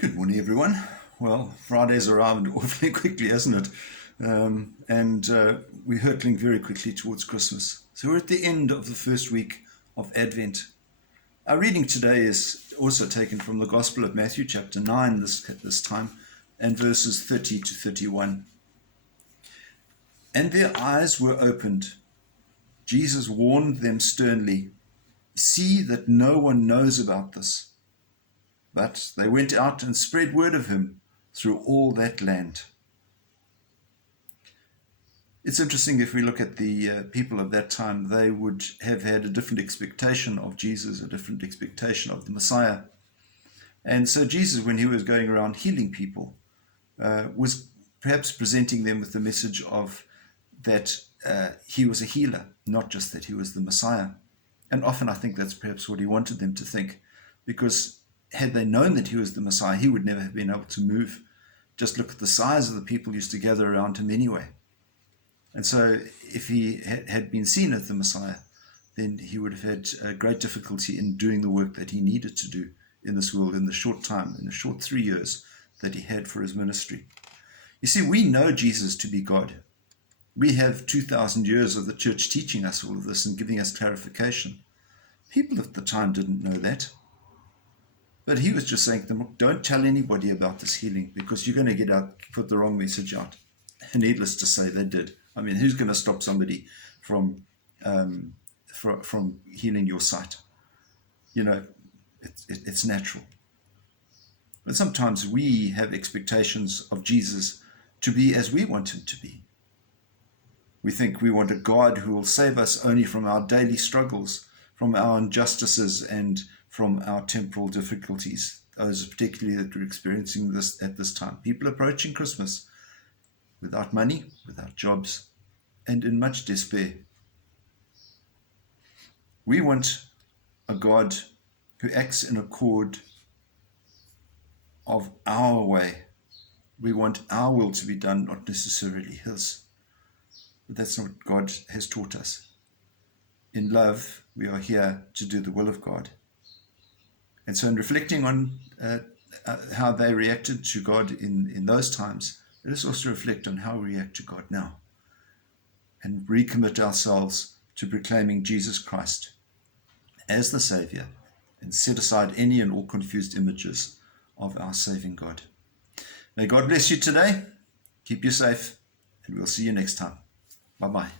Good morning, everyone. Well, Friday's arrived awfully quickly, hasn't it? We're hurtling very quickly towards Christmas. So we're at the end of the first week of Advent. Our reading today is also taken from the Gospel of Matthew, chapter 9, this time, and verses 30 to 31. And their eyes were opened. Jesus warned them sternly, "See that no one knows about this." But they went out and spread word of him through all that land. It's interesting, if we look at the people of that time, they would have had a different expectation of Jesus, a different expectation of the Messiah. And so Jesus, when he was going around healing people, was perhaps presenting them with the message of that he was a healer, not just that he was the Messiah. And often I think that's perhaps what he wanted them to think, because had they known that he was the Messiah, he would never have been able to move. Just look at the size of the people who used to gather around him anyway. And so if he had been seen as the Messiah, then he would have had great difficulty in doing the work that he needed to do in this world in the short time, in the short 3 years that he had for his ministry. You see, we know Jesus to be God. We have 2,000 years of the church teaching us all of this and giving us clarification. People at the time didn't know that. But he was just saying to them, don't tell anybody about this healing, because you're going to put the wrong message out. And needless to say, they did. I mean, who's going to stop somebody from healing your sight? You know, it's natural. But sometimes we have expectations of Jesus to be as we want him to be. We think we want a God who will save us only from our daily struggles, from our injustices, and from our temporal difficulties, those particularly that we're experiencing this at this time. People approaching Christmas without money, without jobs, and in much despair. We want a God who acts in accord of our way. We want our will to be done, not necessarily his. But that's not what God has taught us. In love, we are here to do the will of God. And so in reflecting on how they reacted to God in those times, let us also reflect on how we react to God now and recommit ourselves to proclaiming Jesus Christ as the Savior, and set aside any and all confused images of our saving God. May God bless you today, keep you safe, and we'll see you next time. Bye-bye.